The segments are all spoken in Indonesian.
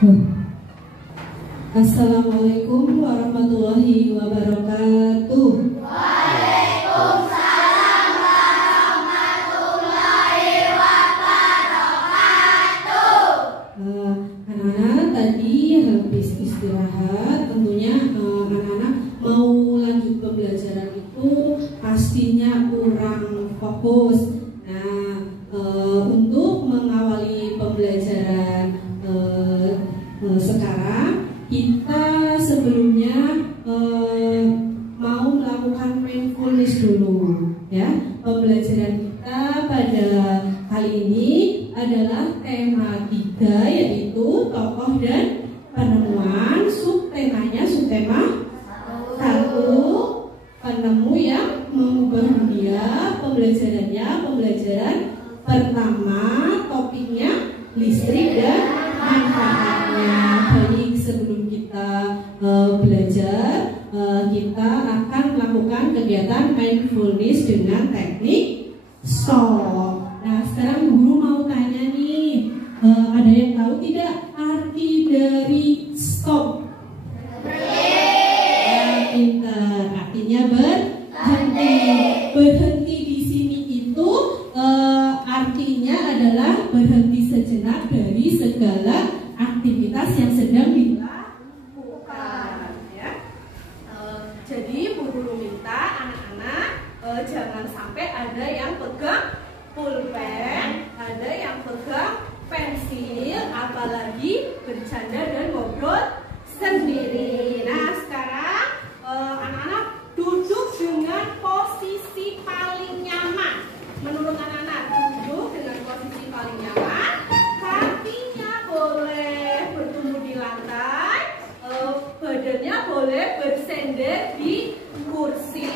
Assalamualaikum warahmatullahi wabarakatuh. Waalaikumsalam warahmatullahi wabarakatuh. Anak-anak tadi habis istirahat, tentunya anak-anak mau lanjut pembelajaran itu pastinya kurang fokus. Nah, untuk mengawali pembelajaran sekarang, kita sebelumnya mau melakukan mindfulness dulu, ya. Pembelajaran kita pada kali ini adalah tema 3, yaitu tokoh dan penemuan. Subtemanya, subtema 1, penemu yang mengubah dunia. Pembelajarannya pembelajaran pertama, topiknya listrik dan manfaatnya. Baik, sebelum kita belajar, kita akan melakukan kegiatan mindfulness dengan teknik stop. Nah, sekarang guru mau tanya nih, ada yang tahu tidak arti dari stop? Pintar, artinya berhenti. Berhenti di sini itu artinya adalah berhenti sejenak dari segala aktivitas yang sedang dilakukan, ya. Jadi Bu Guru minta anak-anak jangan sampai ada yang pegang pulpen, ada yang pegang pensil, apalagi bercanda dan ngobrol sendiri. Nah, sekarang anak-anak duduk dengan posisi paling nyaman. Menurut anak-anak, duduk dengan posisi paling nyaman. Kakinya boleh bertumbuh di lantai, badannya boleh bersender di kursi,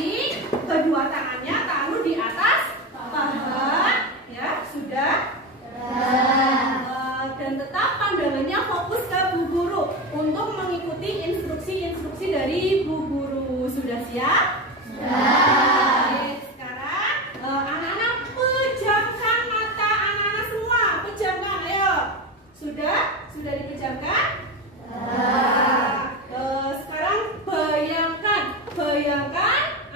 kedua tangannya taruh di atas paha, ya, sudah. Dan tetap pandangannya fokus ke Bu Guru untuk mengikuti instruksi-instruksi dari Bu Guru. Sudah siap? Sudah. Sekarang anak-anak pejamkan mata anak-anak semua. Pejamkan, ayo. Sudah? Sudah dipejamkan? Sekarang bayangkan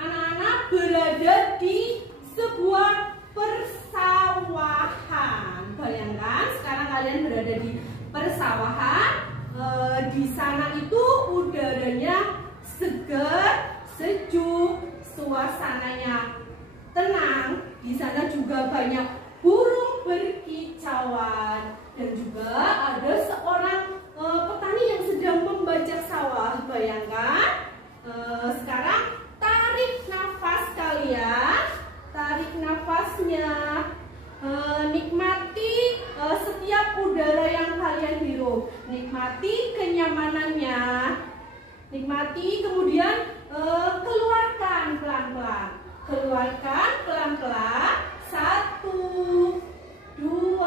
anak-anak berada di sebuah persawahan. Bayangkan sekarang kalian berada di persawahan. Di sana itu udaranya segar, sejuk, suasananya tenang. Di sana juga banyak burung berkicauan dan juga ada seorang petani yang sedang membajak sawah. Bayangkan. Sekarang tarik nafas kalian, tarik nafasnya, nikmati setiap udara yang kalian hirup, nikmati kenyamanannya, nikmati, kemudian keluarkan pelan-pelan, keluarkan pelan-pelan. 1, 2,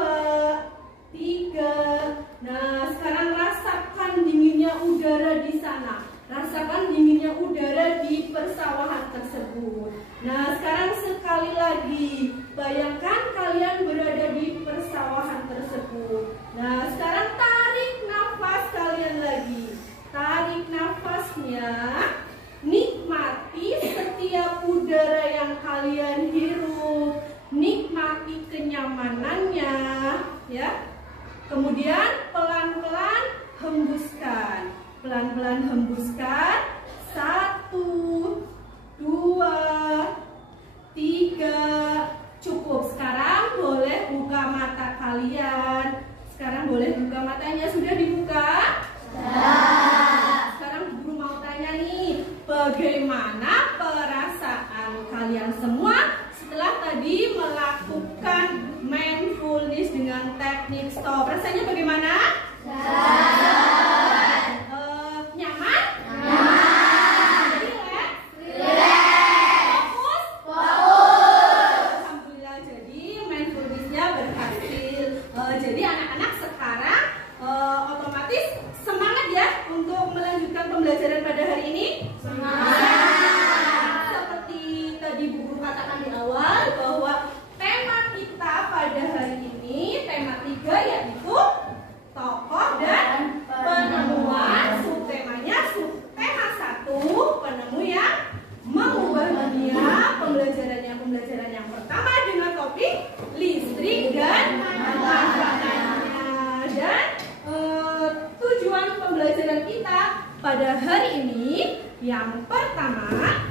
3. Nah, sekarang rasakan dinginnya udara di sana. Rasakan dinginnya udara di persawahan tersebut. Nah, sekarang sekali lagi, bayangkan kalian berada di persawahan tersebut. Nah, sekarang tarik nafas kalian lagi. Tarik nafasnya. Nikmati setiap udara yang kalian hirup. Nikmati kenyamanannya, ya. Kemudian pelan-pelan hembuskan. Pelan-pelan hembuskan. 1, 2, 3. Cukup. Sekarang boleh buka mata kalian. Sekarang boleh buka matanya. Sudah dibuka? Sudah. Sekarang guru mau tanya nih, bagaimana perasaan kalian semua setelah tadi melakukan mindfulness dengan teknik stop? Rasanya bagaimana? Nyaman? Nyaman. Relax? Relax. Fokus? Fokus. Alhamdulillah, jadi mindfulnessnya berhasil. Jadi anak-anak sekarang otomatis pada hari ini yang pertama,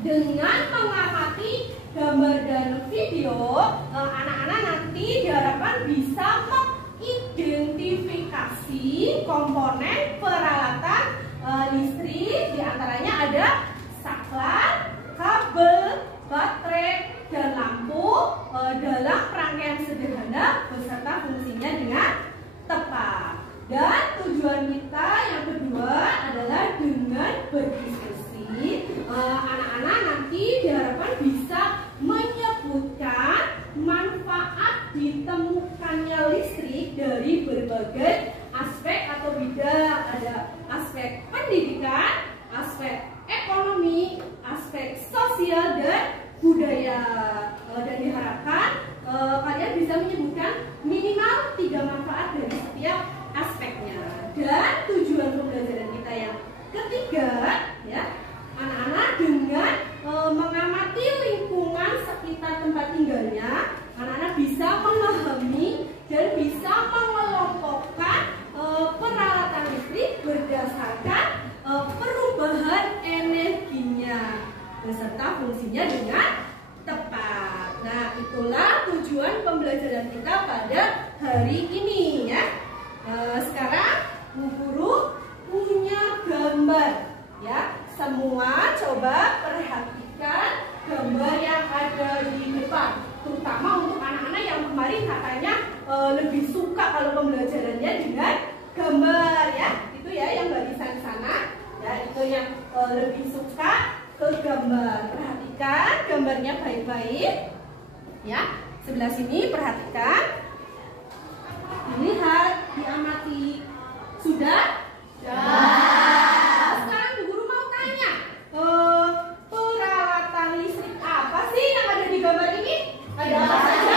dengan mengamati gambar dan video, anak-anak nanti diharapkan bisa mengidentifikasi komponen peralatan listrik. Di antaranya ada saklar, kabel, baterai, dan lampu dalam rangkaian sederhana beserta fungsinya dengan tepat. Dan tujuan kita yang kedua adalah dengan berdiskusi, anak-anak nanti diharapkan bisa menyebutkan manfaat ditemukannya listrik dari berbagai aspek atau bidang. Ada aspek pendidikan, aspek ekonomi, aspek sosial, dan budaya. Dan diharapkan kalian bisa menyebutkan minimal 3 manfaat dari setiap aspeknya. Dan tujuan pembelajaran kita yang ketiga, ya, anak-anak dengan mengamati lingkungan sekitar tempat tinggalnya, anak-anak bisa memahami dan bisa mengelompokkan peralatan listrik berdasarkan perubahan energinya beserta fungsinya dengan tepat. Nah, itulah tujuan pembelajaran kita pada hari ini, ya. Sekarang Bu Guru punya gambar, ya. Semua coba perhatikan gambar yang ada di depan, terutama untuk anak-anak yang kemarin katanya lebih suka kalau pembelajarannya dengan gambar, ya. Itu ya yang barisan sana, ya, itu yang lebih suka ke gambar. Perhatikan gambarnya baik-baik, ya. Sebelah sini perhatikan, dilihat, diamati. Sudah? Sekarang Bu Guru mau tanya, peralatan listrik apa sih yang ada di gambar ini? Ada apa saja?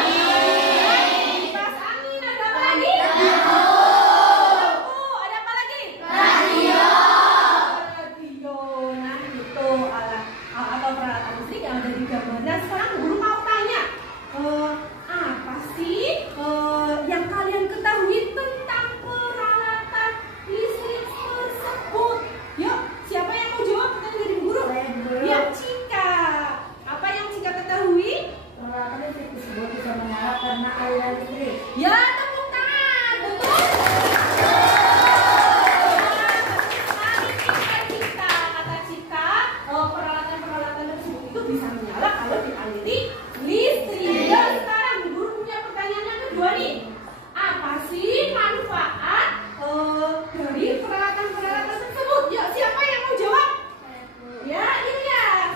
Kipas angin, ada apa lagi? Lampu, ada apa lagi? Radio. Nah, itu alat atau peralatan listrik yang ada di gambar. Nah, sekarang Bu Guru mau tanya, apa sih yang kalian ketahui tentang peralatan listrik tersebut? Yuk, siapa yang mau jawab pertanyaan dari Bu Guru? Ya, Cika. Apa yang Cika ketahui? Peralatan listrik tersebut bisa menyala karena aliran listrik. Ya, tepuk tangan. Betul? Cika, kata Cika, peralatan-peralatan tersebut itu bisa menyala kalau dialiri listrik. Dan sekarang Bu Guru punya pertanyaan yang kedua nih. Apa sih manfaat dari peralatan-peralatan tersebut? Yuk, siapa yang mau jawab? Ya, Ilyas.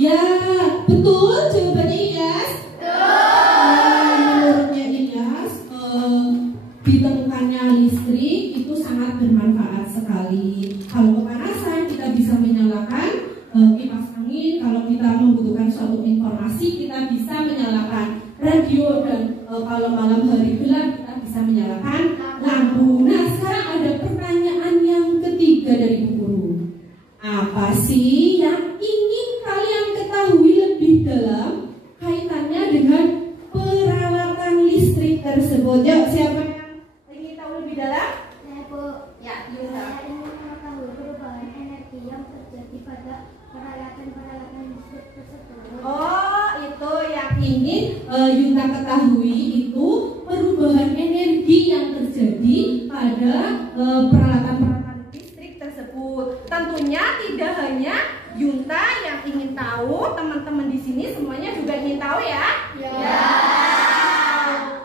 Ya, betul jawabannya Ilyas. Menurutnya Ilyas, ditemukannya listrik itu sangat bermanfaat sekali. Kalau kepanasan kita bisa menyalakan kipas angin. Kalau kita membutuhkan suatu informasi kita bisa menyalakan radio, dan kalau malam hari gelap kita bisa menyalakan lampu. Nah, sekarang ada pertanyaan yang ketiga dari Bu Guru. Apa sih yang ingin kalian ketahui lebih dalam kaitannya dengan peralatan listrik tersebut? Yuk, siapa yang ingin tahu lebih dalam? Saya, Bu. Ya, Yunda. Saya ingin mengetahui perubahan energi yang terjadi pada peralatan listrik tersebut. Oh, itu yang ingin Yunda ketahui, itu perubahan energi yang terjadi pada peralatan-peralatan listrik tersebut. Tentunya tidak hanya Yunta yang ingin tahu, teman-teman di sini semuanya juga ingin tahu, ya? Ya.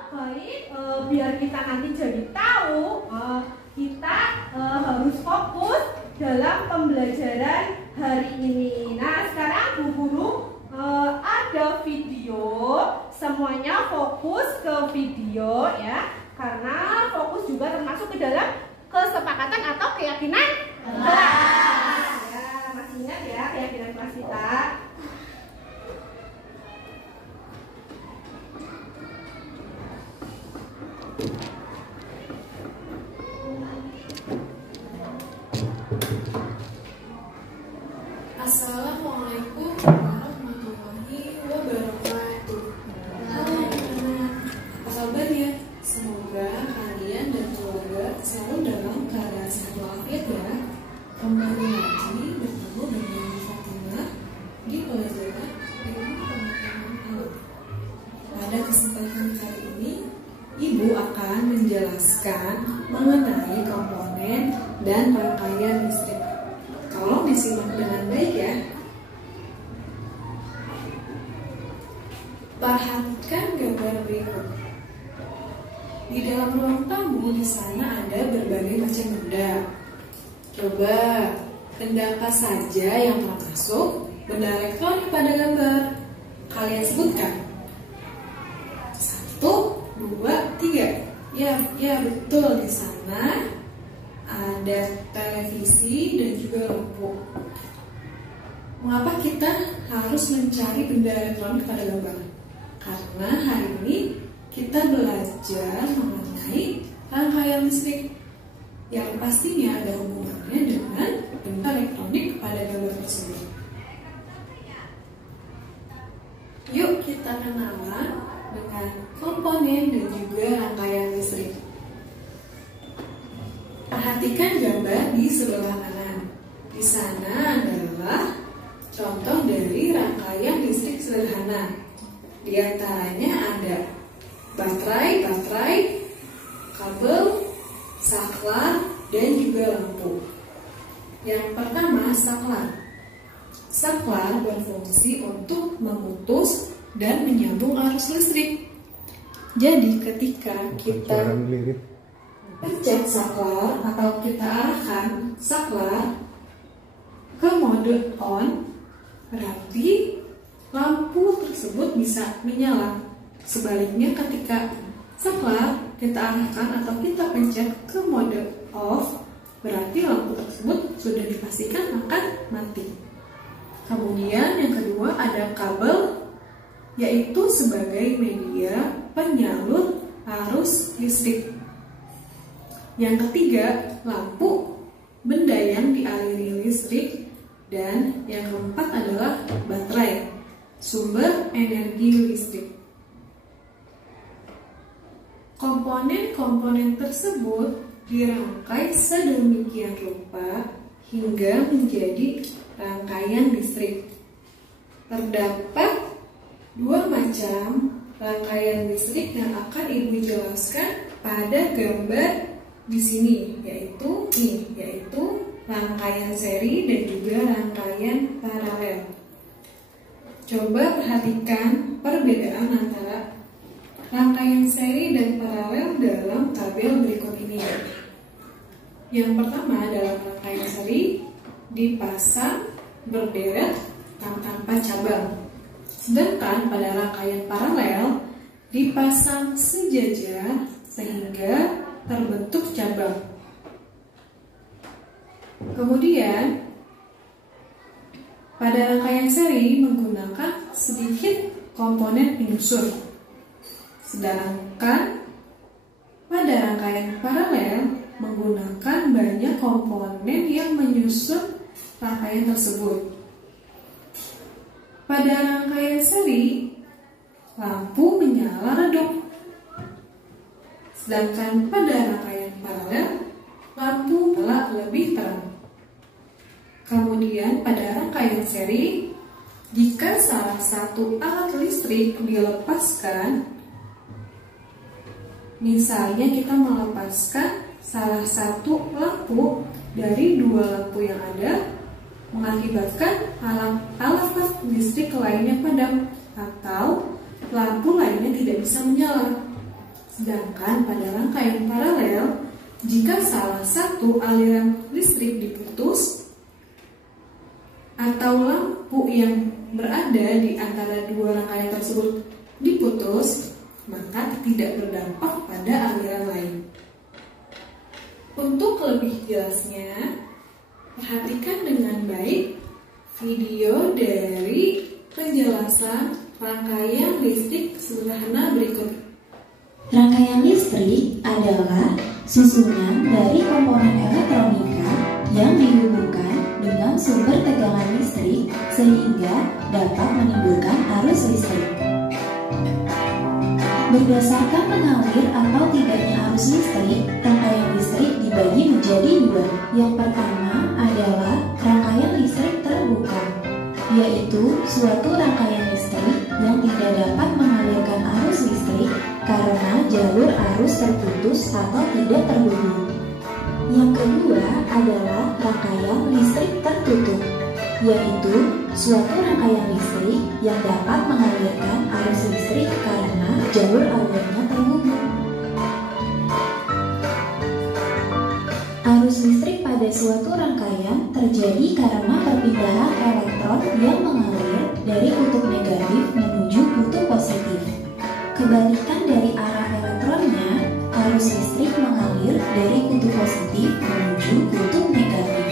Baik, biar kita nanti jadi tahu, kita harus fokus dalam pembelajaran hari ini. Nah, sekarang Bu Guru ada video, semuanya fokus ke video, ya, karena fokus juga termasuk ke dalam kesepakatan atau keyakinan kelas. Ya, masih ingat ya keyakinan kelas kita? menjelaskan mengenai komponen dan rangkaian listrik. Tolong disimak dengan baik ya. Perhatikan gambar berikut. Di dalam ruang tamu di sana ada berbagai macam benda. Coba benda apa saja yang termasuk benda elektronik pada gambar? Kalian sebutkan. 1, 2, 3. Ya betul, di sana ada televisi dan juga lampu. Mengapa kita harus mencari benda elektronik pada gambar? Karena hari ini kita belajar mengenai rangkaian listrik yang pastinya ada hubungannya dengan benda elektronik pada gambar tersebut. Yuk kita kenalan dengan komponen dan juga rangkaian listrik. Perhatikan gambar di sebelah kanan. Di sana adalah contoh dari rangkaian listrik sederhana. Di antaranya ada baterai, kabel, saklar, dan juga lampu. Yang pertama, saklar. Saklar berfungsi untuk memutus dan menyambung arus listrik. Jadi ketika kita pencet saklar atau kita arahkan saklar ke mode on, berarti lampu tersebut bisa menyala. Sebaliknya ketika saklar kita arahkan atau kita pencet ke mode off, berarti lampu tersebut sudah dipastikan akan mati. Kemudian yang kedua ada kabel, yaitu sebagai media penyalur arus listrik. Yang ketiga, lampu, benda yang dialiri listrik. Dan yang keempat adalah baterai, sumber energi listrik. Komponen-komponen tersebut dirangkai sedemikian rupa hingga menjadi rangkaian listrik. Terdapat 2 macam rangkaian listrik yang akan Ibu jelaskan pada gambar di sini, yaitu rangkaian seri dan juga rangkaian paralel. Coba perhatikan perbedaan antara rangkaian seri dan paralel dalam tabel berikut ini. Yang pertama, dalam rangkaian seri dipasang berderet tanpa cabang. Sedangkan pada rangkaian paralel dipasang sejajar sehingga terbentuk cabang. Kemudian pada rangkaian seri menggunakan sedikit komponen penyusun. Sedangkan pada rangkaian paralel menggunakan banyak komponen yang menyusun rangkaian tersebut. Pada rangkaian seri, lampu menyala redup. Sedangkan pada rangkaian paralel, lampu menyala lebih terang. Kemudian pada rangkaian seri, jika salah satu alat listrik dilepaskan, misalnya kita melepaskan salah satu lampu dari 2 lampu yang ada, mengakibatkan alat listrik lainnya padam atau lampu lainnya tidak bisa menyala. Sedangkan pada rangkaian paralel, jika salah satu aliran listrik diputus atau lampu yang berada di antara 2 rangkaian tersebut diputus, maka tidak berdampak pada aliran lain. Untuk lebih jelasnya, perhatikan dengan baik video dari penjelasan rangkaian listrik sederhana berikut. Rangkaian listrik adalah susunan dari komponen elektronika yang dihubungkan dengan sumber tegangan listrik sehingga dapat menimbulkan arus listrik. Berdasarkan mengalir atau tidaknya arus listrik, rangkaian listrik dibagi menjadi 2. Yang pertama adalah rangkaian listrik terbuka, yaitu suatu rangkaian listrik yang tidak dapat mengalirkan arus listrik karena jalur arus terputus atau tidak terhubung. Yang kedua adalah rangkaian listrik tertutup, yaitu suatu rangkaian listrik yang dapat mengalirkan arus listrik karena jalur alirnya terhubung. Arus listrik pada suatu rangkaian terjadi karena perpindahan elektron yang mengalir dari kutub negatif menuju kutub positif. Kebalikan dari arah elektronnya, arus listrik mengalir dari kutub positif menuju kutub negatif.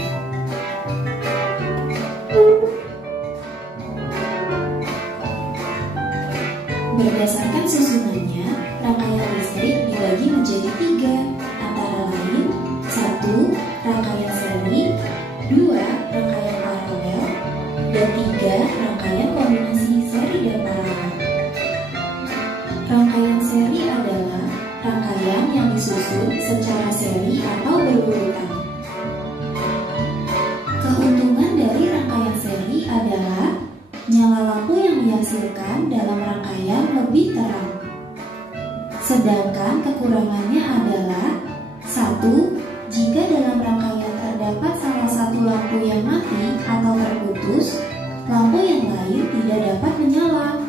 Berdasarkan susunannya, rangkaian listrik dibagi menjadi 3, antara lain 1. Rangkaian seri, 2. Rangkaian paralel, dan 3. Rangkaian kombinasi seri dan paralel. Rangkaian seri adalah rangkaian yang disusun secara seri atau berurutan. Keuntungan dari rangkaian seri adalah nyala lampu yang dihasilkan dalam rangkaian lebih terang. Sedangkan kekurangannya adalah 1. Jika dalam rangkaian terdapat salah satu lampu yang mati atau terputus, lampu yang lain tidak dapat menyala.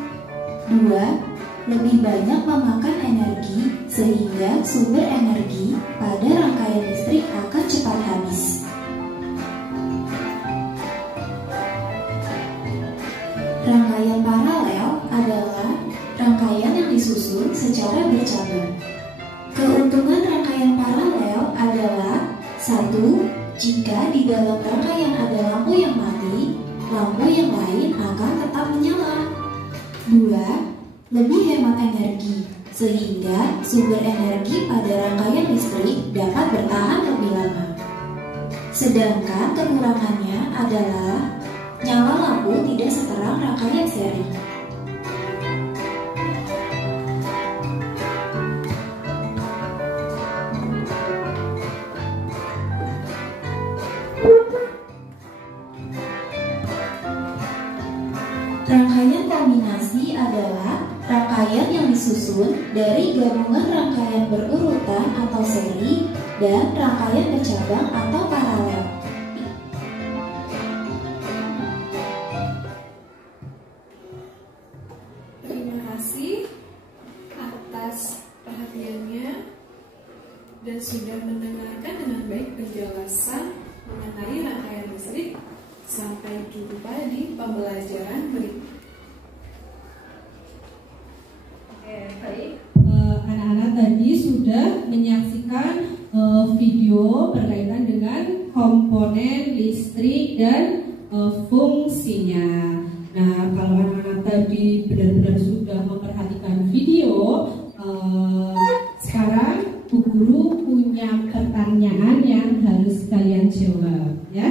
2. Lebih banyak memakan energi sehingga sumber energi pada rangkaian listrik akan cepat habis. Rangkaian paralel adalah rangkaian yang disusun secara bercabang. Keuntungan rangkaian paralel adalah 1. Jika di dalam rangkaian ada lampu yang mati, lampu yang lain akan tetap menyala. 2. Lebih hemat energi, sehingga sumber energi pada rangkaian listrik dapat bertahan lebih lama. Sedangkan kekurangannya adalah nyala lampu tidak seterang rangkaian seri. Rangkaian kombinasi adalah rangkaian yang disusun dari gabungan rangkaian berurutan atau seri dan rangkaian bercabang atau paralel. Terima kasih atas perhatiannya dan sudah mendengarkan dengan baik penjelasan mengenai rangkaian listrik. Sampai jumpa di pembelajaran berikut. Oke, baik. Anak-anak tadi sudah menyaksikan video berkaitan dengan komponen listrik dan fungsinya. Nah, kalau anak-anak tadi benar-benar sudah memperhatikan video, sekarang Bu Guru punya pertanyaan yang harus kalian jawab, ya.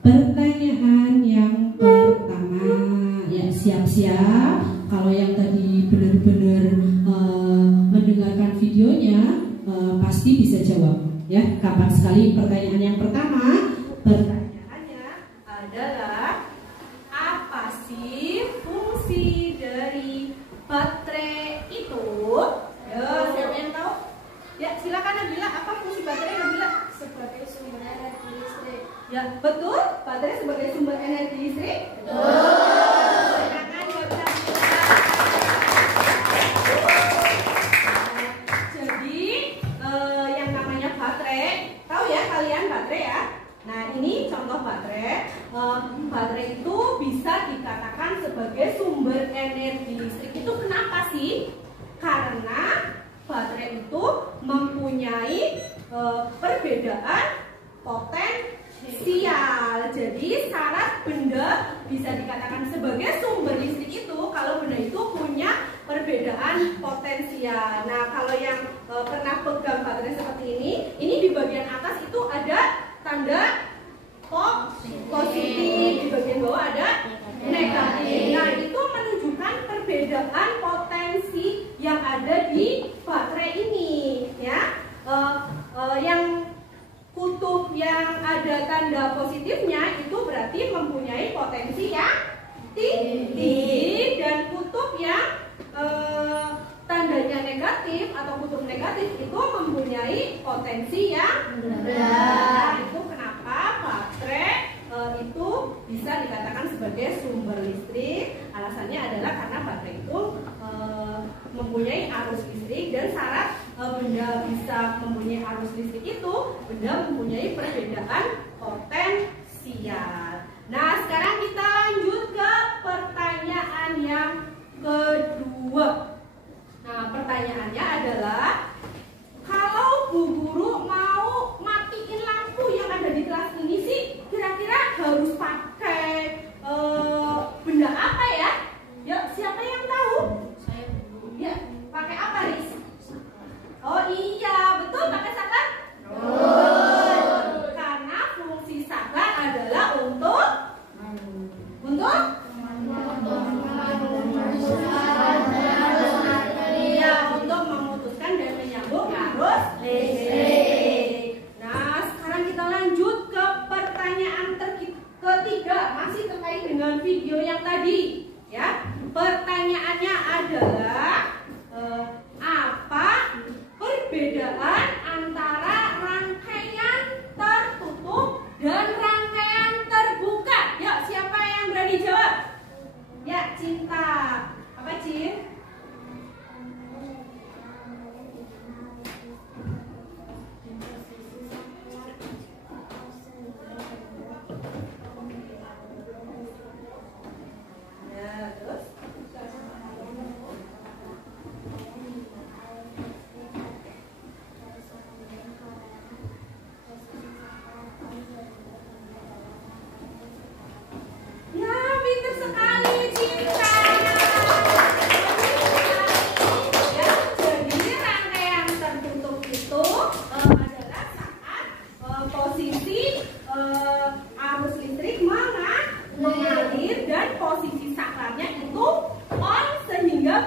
Pertanyaan yang pertama, ya, siap-siap. Kalau yang tadi benar-benar mendengarkan videonya, pasti bisa jawab, ya. Gampang sekali. Pertanyaan yang pertama, pertanyaannya adalah apa sih fungsi dari baterai itu? Ya, siapa yang tahu? Ya, silakan Nabila. Apa fungsi baterai, Nabila? Sebagai sumber energi listrik. Ya, betul. Baterai sebagai sumber energi listrik. Betul. Silakan buat Nabila. Jadi, yang namanya baterai, tahu ya kalian baterai ya? Nah, ini contoh baterai. Baterai itu bisa dikatakan sebagai sumber energi listrik. Itu kenapa sih? Karena baterai itu mempunyai perbedaan potensial. Jadi syarat benda bisa dikatakan sebagai sumber listrik itu kalau benda itu punya perbedaan potensial. Nah, kalau yang pernah pegang baterai seperti ini di bagian atas itu ada tanda positif, di bagian bawah ada negatif. Nah, itu menunjukkan perbedaan potensi yang ada di baterai ini, ya. Yang kutub yang ada tanda positifnya itu berarti mempunyai potensi yang tinggi, dan kutub yang tandanya negatif negatif atau kutub negatif itu mempunyai potensi yang rendah. Itu kenapa baterai itu bisa dikatakan sebagai sumber listrik. Alasannya adalah karena baterai itu mempunyai arus listrik, dan syarat benda bisa mempunyai arus listrik itu benda mempunyai perbedaan potensial. Nah, sekarang kita lanjut ke pertanyaan yang kedua. Nah, pertanyaannya adalah, kalau Bu Guru mau matiin lampu yang ada di kelas ini sih, kira-kira harus pakai benda apa ya? Ya, siapa yang tahu? Saya. Ya, pakai apa, Riz? Oh iya, betul, pakai saklar? Karena fungsi saklar adalah untuk untuk memutuskan dan menyambung arus listrik. Nah, sekarang kita lanjut ke pertanyaan ketiga, masih terkait dengan video yang tadi, ya. Pertanyaannya adalah apa perbedaan antara rangkaian tertutup dan rangkaian terbuka? Yuk, siapa yang berani jawab? Ya, Cinta. Apa, Cin?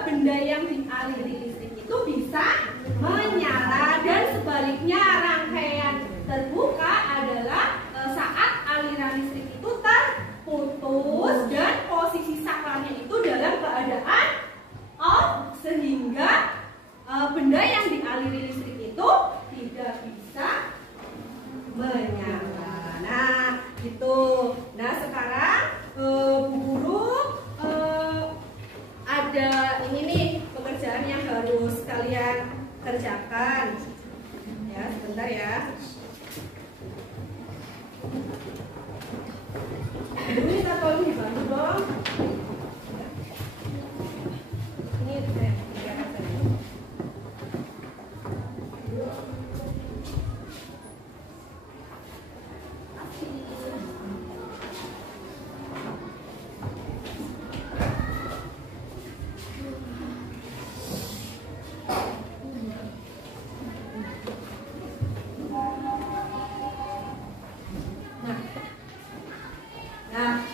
Benda yang dialiri listrik itu bisa menyala, dan sebaliknya rangkaian terbuka adalah saat aliran listrik itu terputus dan posisi saklarnya itu dalam keadaan off, sehingga benda yang dialiri listrik itu tidak bisa menyala. Nah, gitu. Nah, sekarang Bu Guru ada ini nih pekerjaan yang harus kalian kerjakan. Ya, sebentar ya. Ini kita tolong dibantu dong. Ini saya kasih.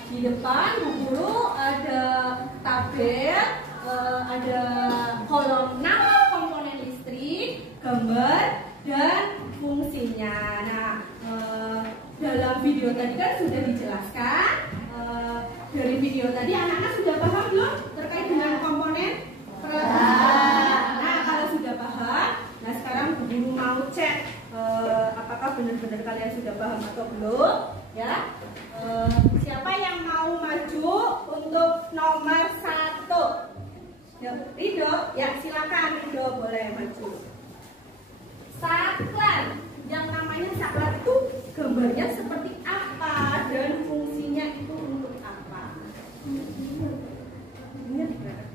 Di depan Bu Guru ada tabel, ada kolom nama komponen listrik, gambar, dan fungsinya. Nah, dalam video tadi kan sudah dijelaskan. Dari video tadi anak-anak sudah paham belum terkait dengan komponen? Nah, kalau sudah paham, nah sekarang Bu Guru mau cek apakah benar-benar kalian sudah paham atau belum, ya. Siapa yang mau maju untuk nomor 1? Ya, Rido, ya silakan Rido, boleh maju. Saklar, yang namanya saklar itu gambarnya seperti apa dan fungsinya itu untuk apa? Ingat nggak?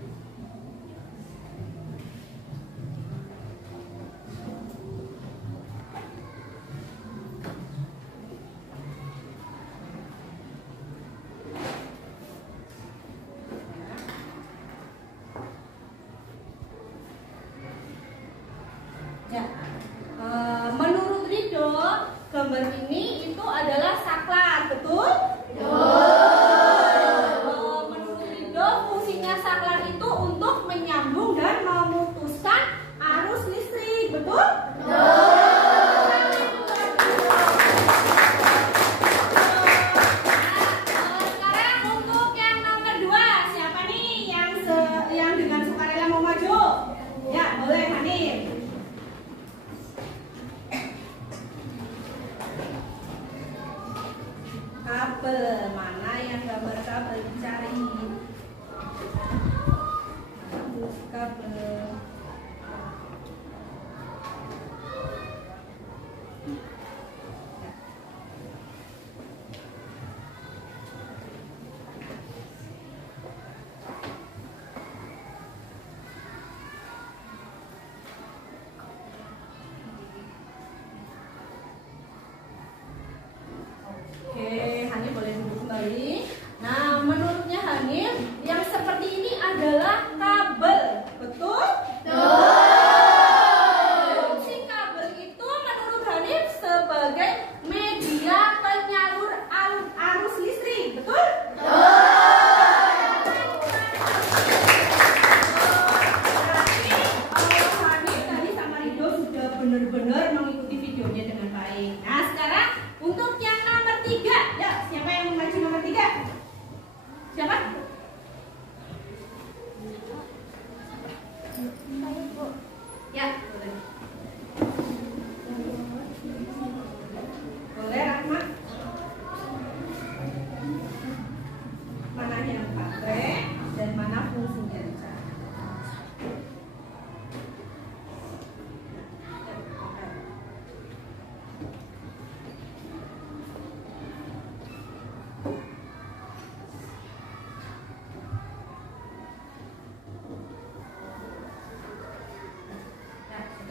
Ya, menurut Rido, gambar ini itu adalah saklar, betul? Menurut Rido, fungsinya saklar itu untuk menyambung dan memutuskan arus listrik, betul? Sekarang untuk yang nomor 2, siapa nih yang dengan sukarela mau maju? Ya, boleh, Hani. benar-benar mengikuti videonya dengan baik. Nah, sekarang untuk yang nomor 3, ya siapa yang maju nomor 3? Siapa? Ya, boleh. Boleh, Rahma. Mana yang baterai dan mana fungsinya?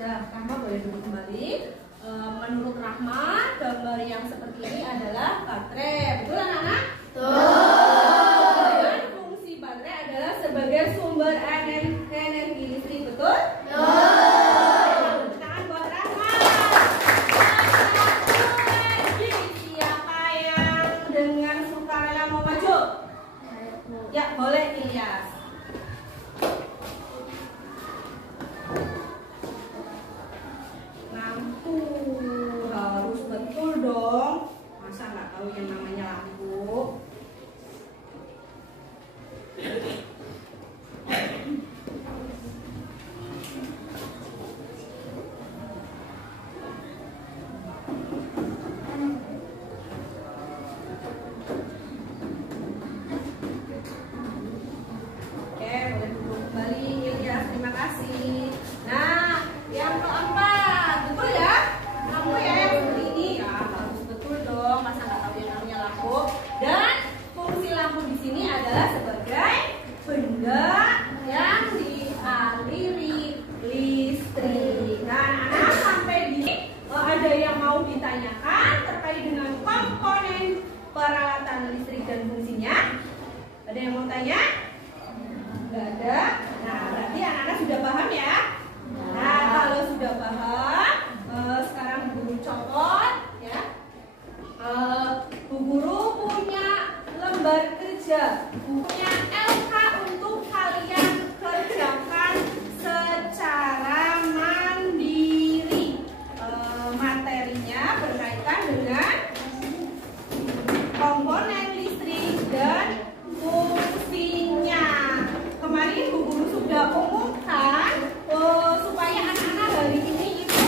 Rahma boleh duduk kembali. Menurut Rahma, gambar yang seperti ini adalah baterai. Betul anak-anak? Betul. Dan fungsi baterai adalah sebagai sumber energi listrik. Betul? Betul. Tangan buat Rahma. Satu lagi. Siapa yang dengan sukarela mau maju? Ya, boleh Ilyas. Harus betul dong. Masa nggak tahu yang namanya lampu? Oke, boleh duduk kembali Ilyas. Terima kasih. Nah, yang keempat, betul ya? Lampu ya yang seperti ini. Ya, harus betul dong. Masa nggak tahu yang namanya lampu? Dan fungsi lampu di sini adalah sebagai benda yang dialiri listrik. Nah, anak sampai di sini ada yang mau ditanyakan terkait dengan komponen peralatan listrik dan fungsinya? Ada yang mau tanya? Nggak ada. Nah, berarti anak-anak sudah paham ya? Nah, kalau sudah paham, sekarang Bu Guru copot ya. Bu Guru punya lembar kerja, punya LK untuk kalian kerjakan secara mandiri. Materinya berkaitan dengan komponen listrik dan fungsinya. Kemarin Bu Guru sudah umumkan supaya anak-anak hari ini itu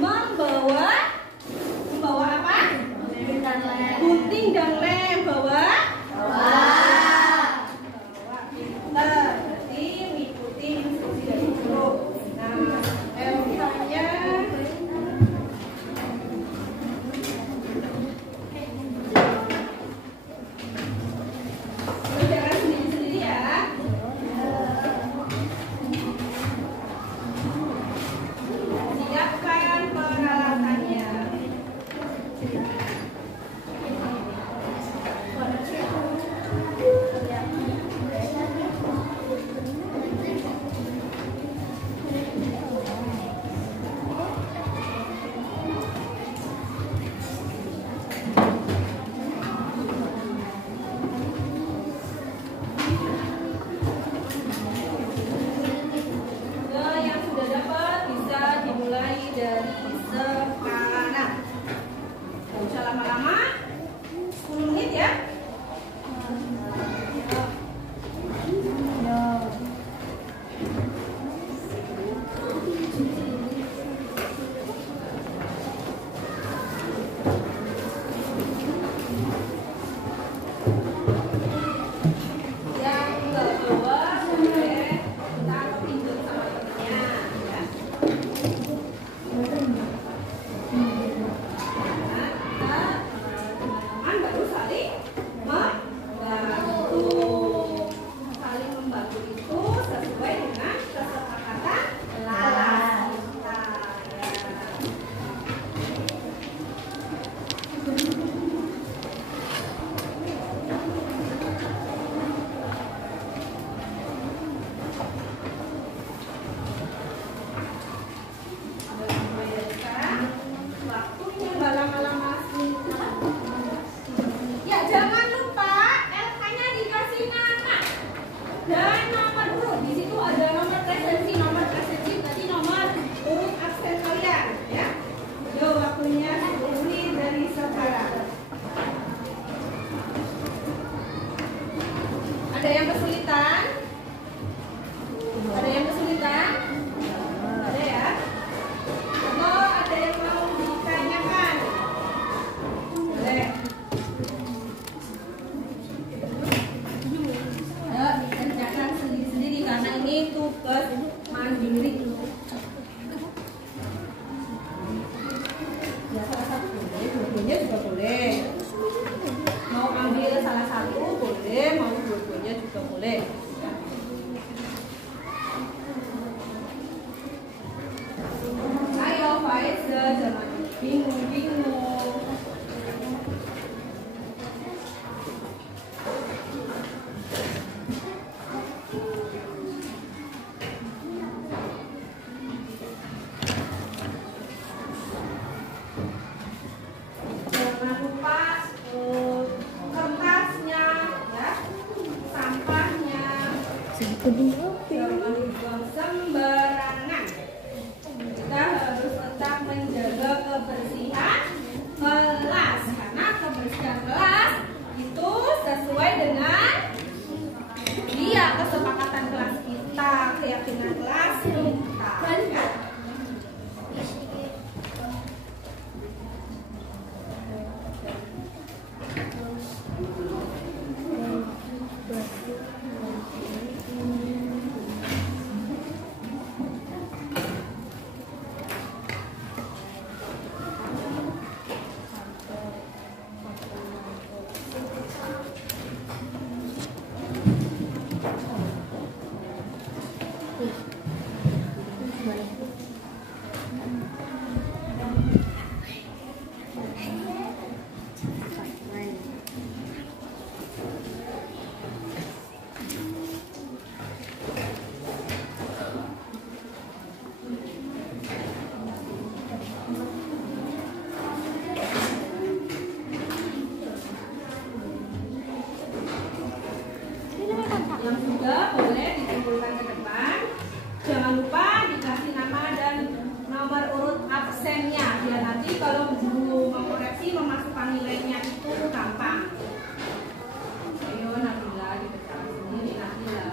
membawa apa? Gunting dan lem. Bawa pinter. Berarti mengikuti instruksi dari guru. Nah, LK-nya kerjakan sendiri-sendiri ya. Siapkan peralatannya. Yang sudah dapat bisa dimulai dari sekarang. Tidak usah lama-lama, 10 menit ya. Yang kedua boleh kita pinjam sama temennya ya. Teman-teman baru saling membantu. Saling membantu itu sesuai dengan kesepakatan kelas kita ya. Mulai dari Jangan buang sembarangan. Kita harus tetap menjaga kebersihan kelas, karena kebersihan kelas itu sesuai dengan kesepakatan kelas kita, keyakinan kelas kita. Yang sudah boleh dikumpulkan ke depan. Jangan lupa dikasih nama dan nomor urut absennya, biar nanti kalau guru mengoreksi memasukkan nilainya itu gampang. Ayo Nabila, dipecahin sendiri Nabila.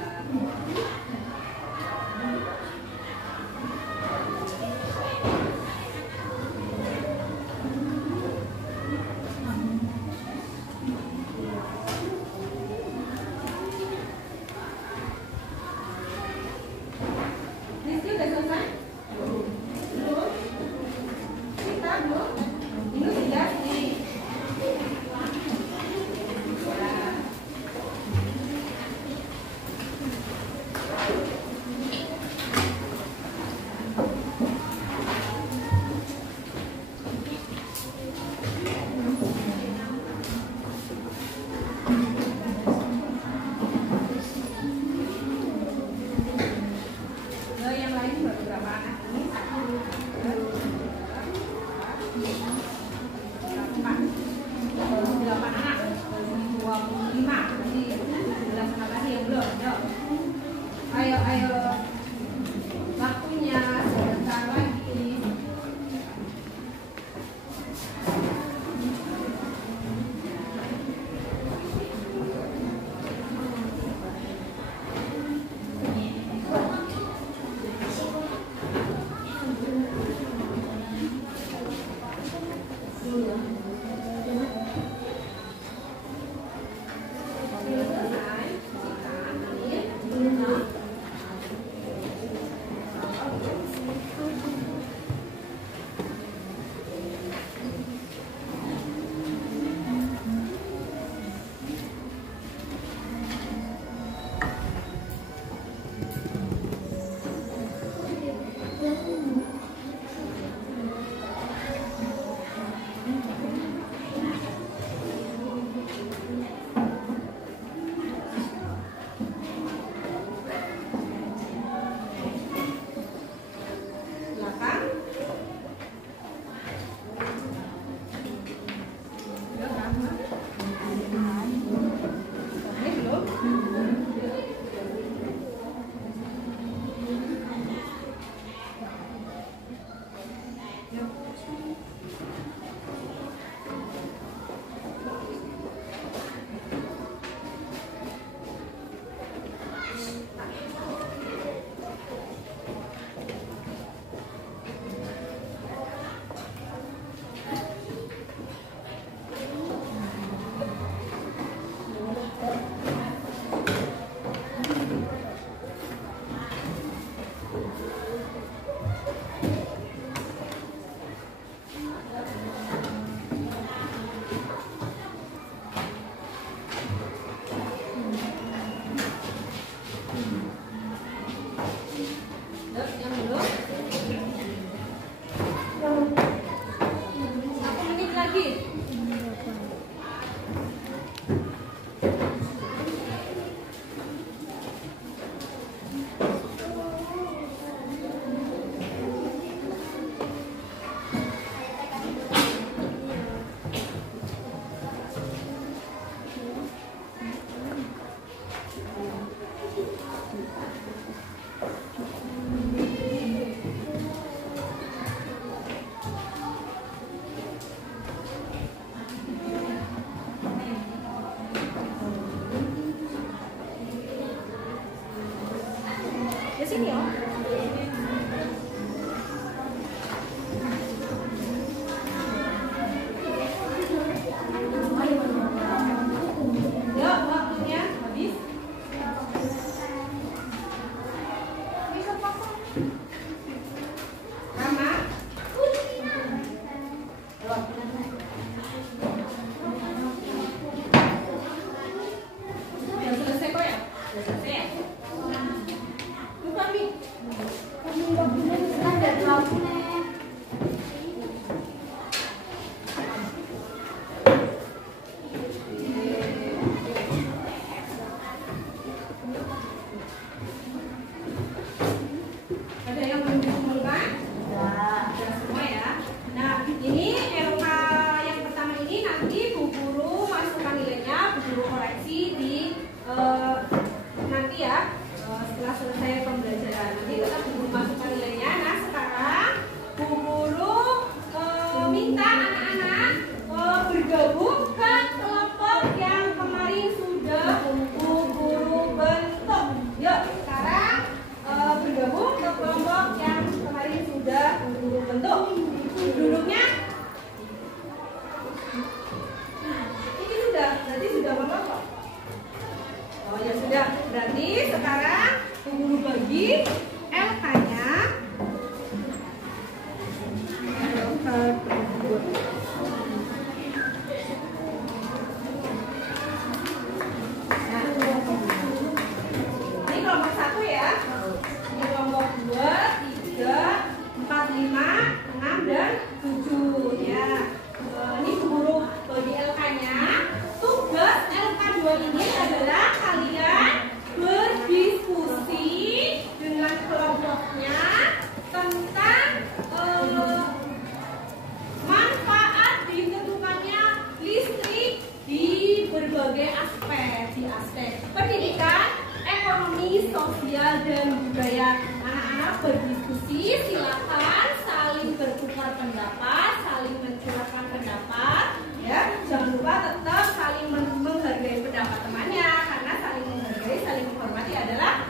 silakan saling bertukar pendapat, saling mencurahkan pendapat, ya. Jangan lupa tetap saling menghargai pendapat temannya, karena saling menghargai, saling menghormati adalah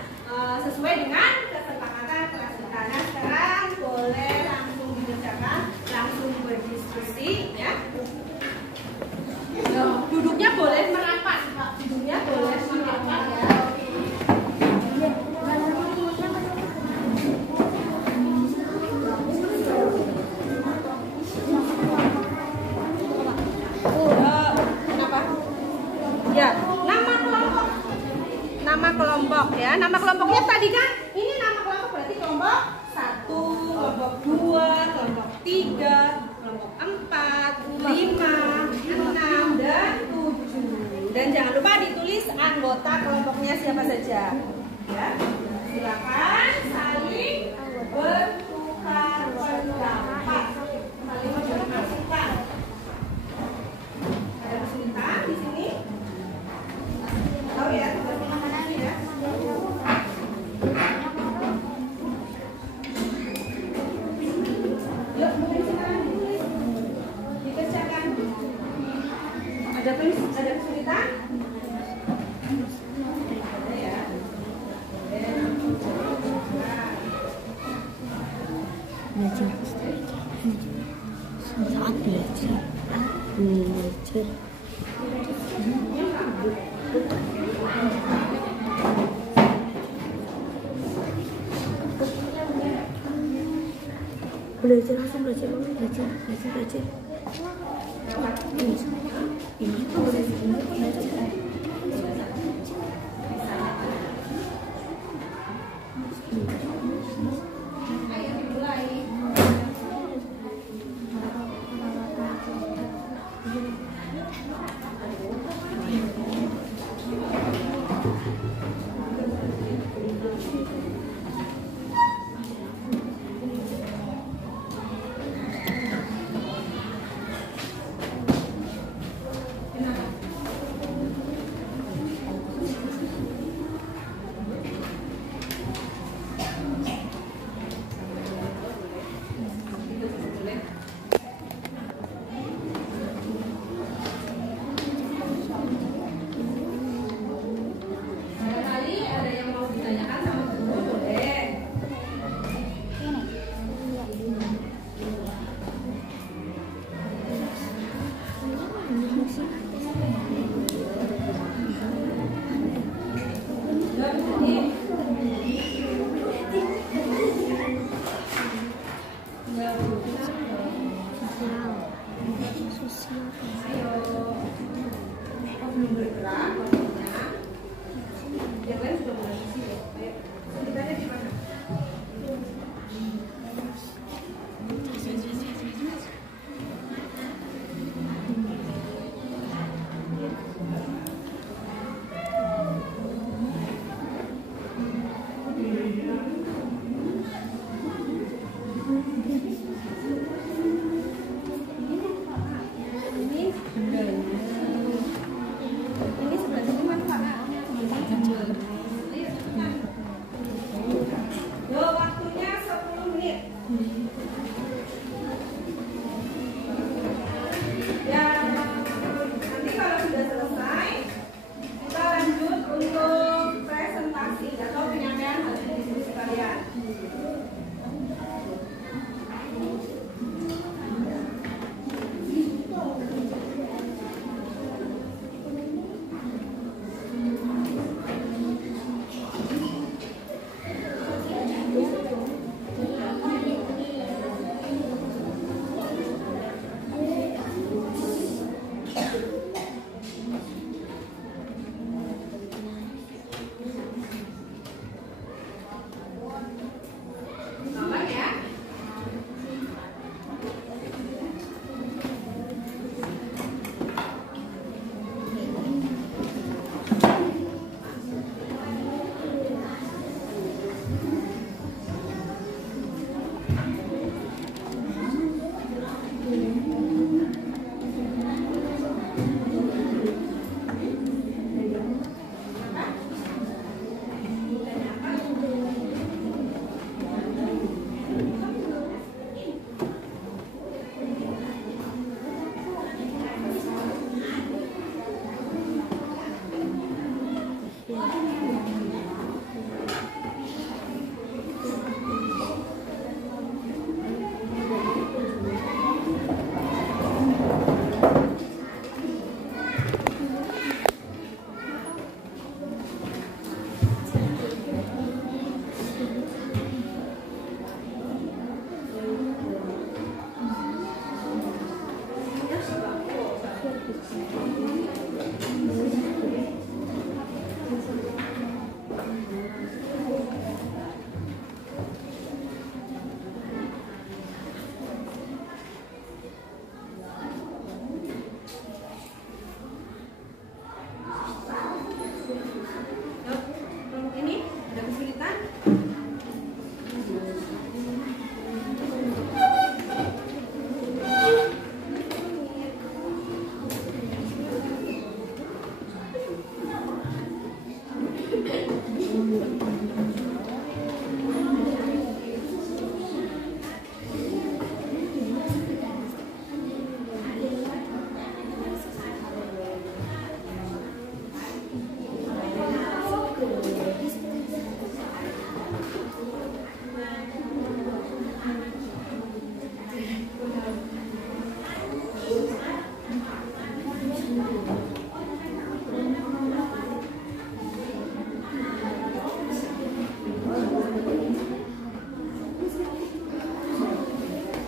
sesuai dengan kesepakatan kelas kita. Nah, sekarang boleh langsung dikerjakan, langsung berdiskusi, ya. Duduknya boleh merapat, Pak. Duduknya boleh merapat, ya. Ya, nama kelompok ya. Nama kelompoknya tadi kan, ini nama kelompok berarti kelompok 1, kelompok 2, kelompok 3, kelompok 4, 5, 6, dan 7. Dan jangan lupa ditulis anggota kelompoknya siapa saja. Ya, silakan saling bertukar pendapat, saling masukan. Ada kesulitan di sini? Tahu ya, ya. Yuk, mulai sekarang ditulis, dikerjakan. Ada kesulitan? Ada ya. Saat belajar, belajar langsung belajar ini tuh belajar. Ayo dimulai.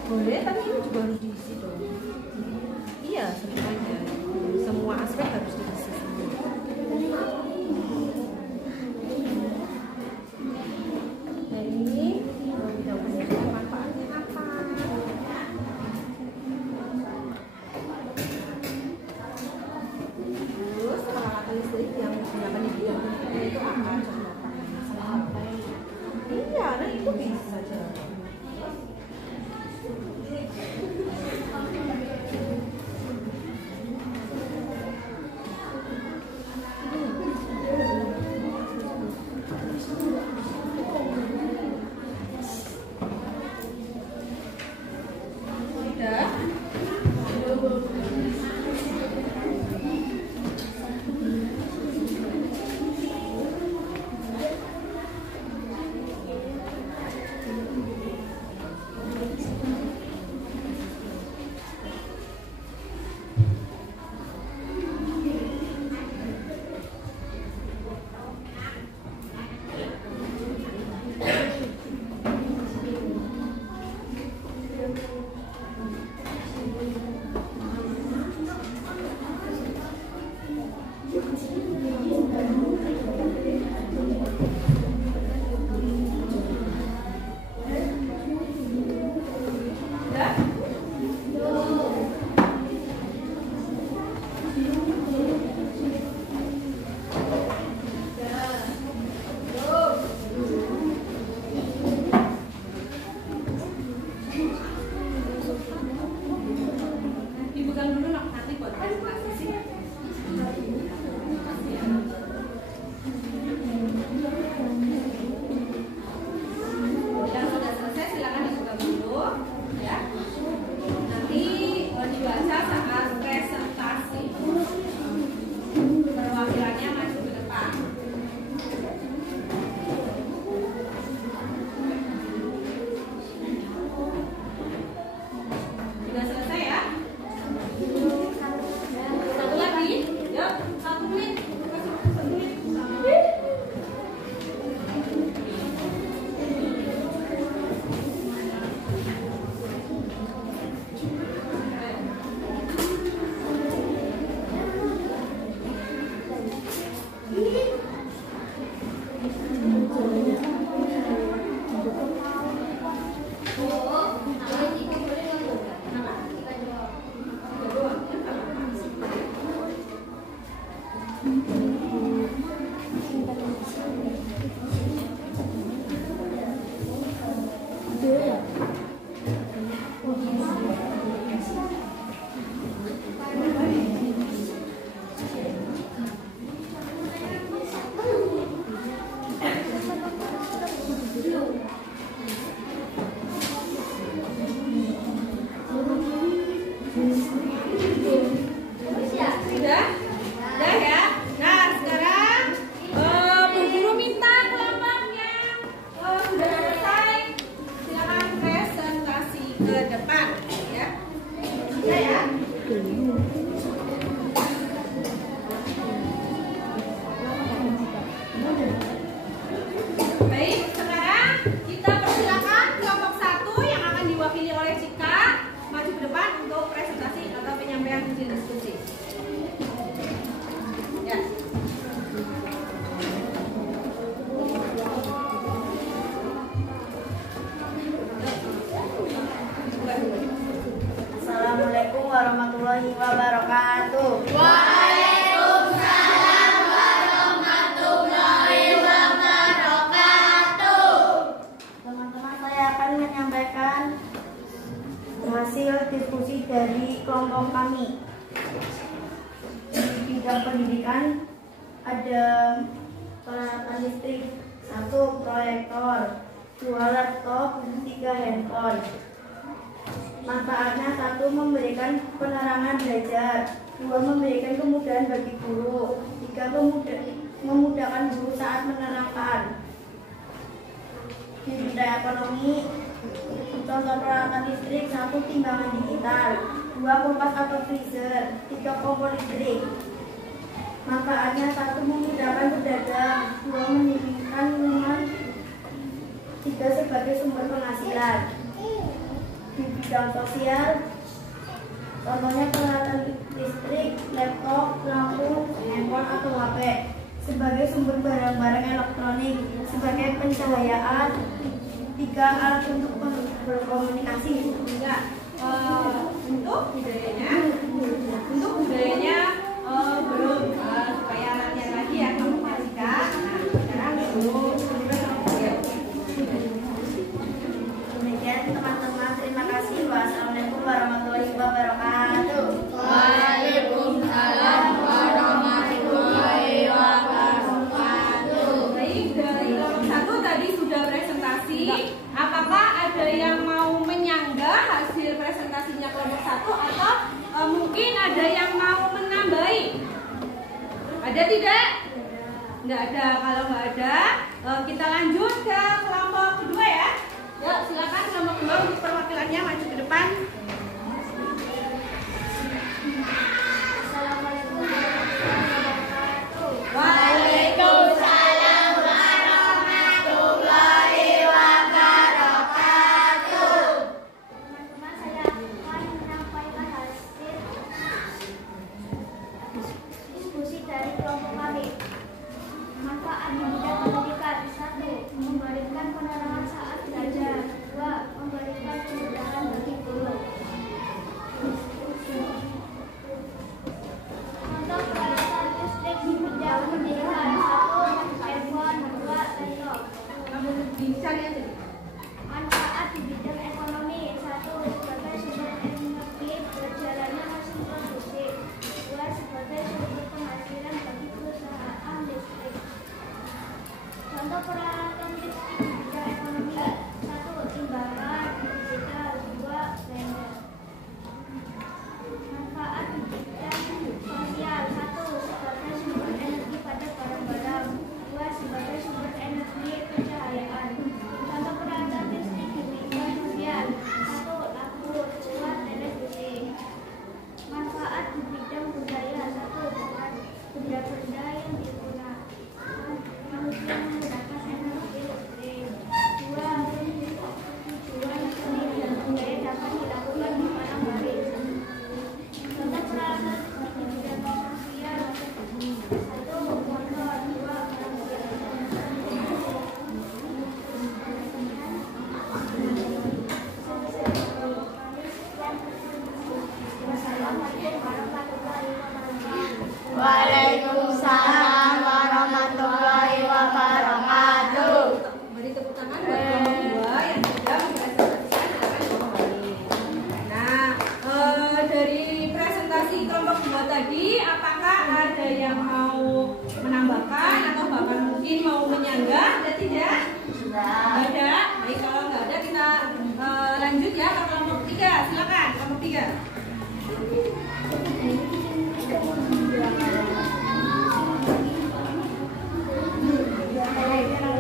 Boleh, tapi ini juga harus diisi dong. Iya, semuanya. Semua aspek harus diisi. Nah ini kita punya manfaatnya apa? Terus peralatan listrik yang digunakan di bidang pendidikan itu apa? Iya, nah itu bisa jalan. Assalamualaikum warahmatullahi wabarakatuh. Waalaikumsalam warahmatullahi wabarakatuh. Teman-teman, saya akan menyampaikan hasil diskusi dari kelompok kami. Di bidang pendidikan ada peralatan listrik, 1 proyektor, 2 laptop, 3 handphone. Manfaatnya: 1 memberikan penerangan belajar, 2 memberikan kemudahan bagi guru, 3 memudahkan guru saat menerangkan. Di bidang ekonomi, contoh peralatan listrik: 1 timbangan digital, 2 kompas atau freezer, 3 kompor listrik. Manfaatnya: 1 memudahkan pedagang, 2 meningkatkan minuman, 3 sebagai sumber penghasilan. Di bidang sosial, contohnya peralatan listrik, laptop, lampu, handphone atau HP. Sebagai sumber barang-barang elektronik, sebagai pencahayaan, 3 alat untuk berkomunikasi. Untuk budayanya belum, supaya latihan lagi ya kamu pastikan. Nah, sekarang belum. Demikian teman-teman, terima kasih. Wassalamualaikum warahmatullahi wabarakatuh. Waalaikumsalam warahmatullahi wabarakatuh. Baik, dari kelompok 1 tadi sudah presentasi. Apakah ada yang mau menyanggah hasil presentasinya kelompok 1 atau mungkin ada yang mau menambahi? Ada tidak? Nggak ada. Kalau nggak ada, kita lanjut ke kelompok kedua ya. Yuk, silakan kelompok kedua untuk perwakilannya maju ke depan. Assalamualaikum warahmatullahi wabarakatuh. Waalaikumsalam warahmatullahi wabarakatuh. Teman-teman, saya akan menyampaikan hasil diskusi dari kelompok kami. Manfaat di bidang pendidikan: 1. Memberikan penerangan saat belajar. 2. Memberikan kemudahan bagi guru. Contoh peralatan listrik di bidang pendidikan: 1. Handphone. 2. Laptop. Bisa lihat ini. Manfaat di bidang ekonomi: 1. Sebagai sumber energi berjalannya mesin produksi. 2. Sebagai sumber penghasilan bagi perusahaan listrik. Contoh peralatan listrik di bidang ekonomi: 1. Timbangan digital. 2. blender. Manfaat di bidang sosial: 1. Sebagai sumber energi pada barang-barang. 2. Sebagai sumber energi pencahayaan. Contoh peralatan listrik di bidang sosial: 1. Lampu. 2. televisi. Manfaat di bidang budaya: 1. Benda-benda yang digunakan manusia menggunakan energi listrik. 2. Tujuan seni dan budaya dapat dilakukan di malam hari. Contoh peralatan listrik di bidang sosial: 1. Motor. 2. barang Wassalamualaikum warahmatullahi wabarakatuh. Waalaikumsalam warahmatullahi wabarakatuh. Beri tepuk tangan buat kelompok 2 yang sudah mempresentasikan. Silakan kembali. Nah, dari presentasi kelompok 2 tadi, apakah ada yang mau menambahkan atau bahkan mungkin mau menyanggah? Ada tidak? Nggak ada. Baik, kalau nggak ada kita lanjut ya ke kelompok 3. Silakan kelompok 3.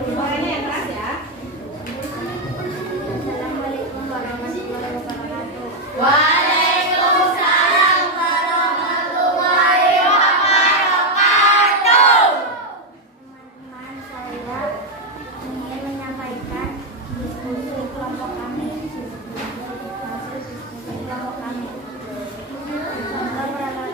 Suaranya yang keras ya. Assalamualaikum warahmatullahi wabarakatuh. Waalaikumsalam warahmatullahi wabarakatuh. Teman-teman, saya ingin menyampaikan diskusi kelompok kami. Hasil diskusi kelompok kami. Contoh peralatan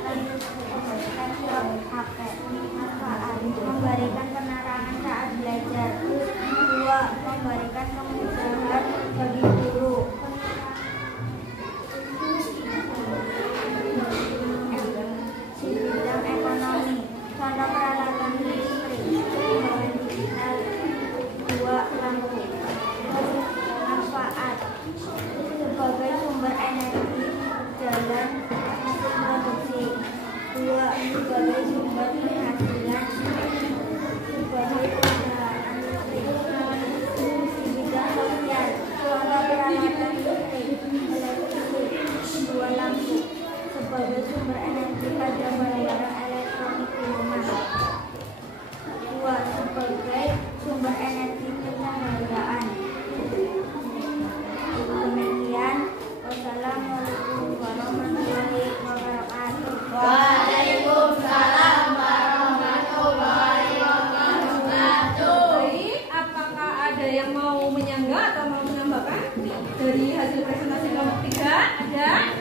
presentasi kelompok 3 ada?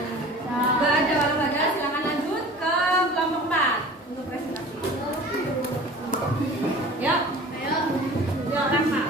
Nggak ada olahraga, silakan lanjut ke kelompok 4 untuk presentasi. Yuk, yuk Rahma.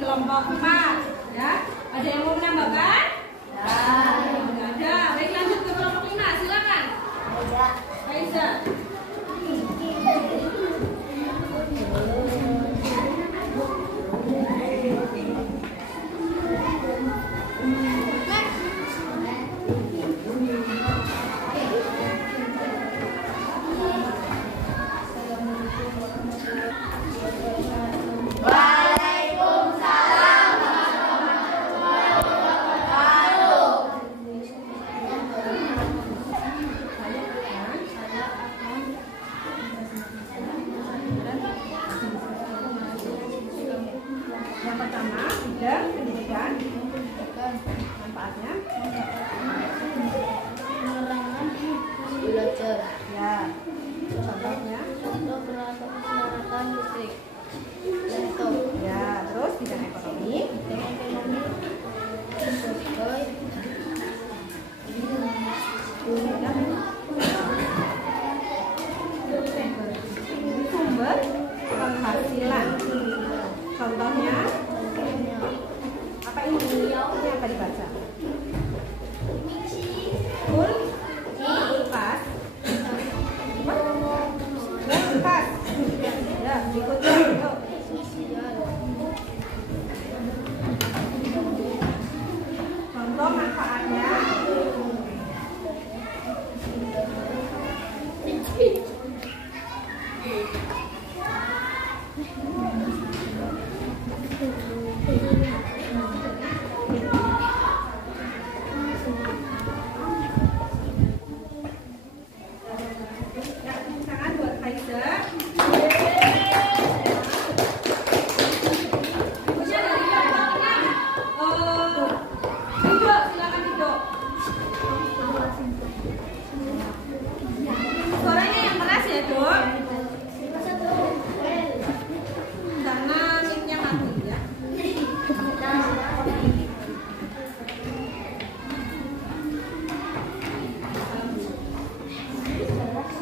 Kelompok 4 ya. Ada yang mau menambahkan? Tidak ada. Baik, lanjut ke kelompok 5. Silakan. Aiza. Yang pertama, bidang pendidikan. Manfaatnya? Penerangan belajar. Ya. Contohnya? Contoh peralatan listrik. Laptop. Ya. Terus bidang ekonomi. Bidang ekonomi sebagai Sumber penghasilan. Contohnya? Apa ini? Ini apa dibaca? Kulkas. Kulkas. Ya, berikutnya. Contoh manfaatnya. Tangan buat Faiza. Usia dari kelompoknya. Dido, silakan Dido. Suaranya yang keras ya, Dok. Karena mic-nya mati ya.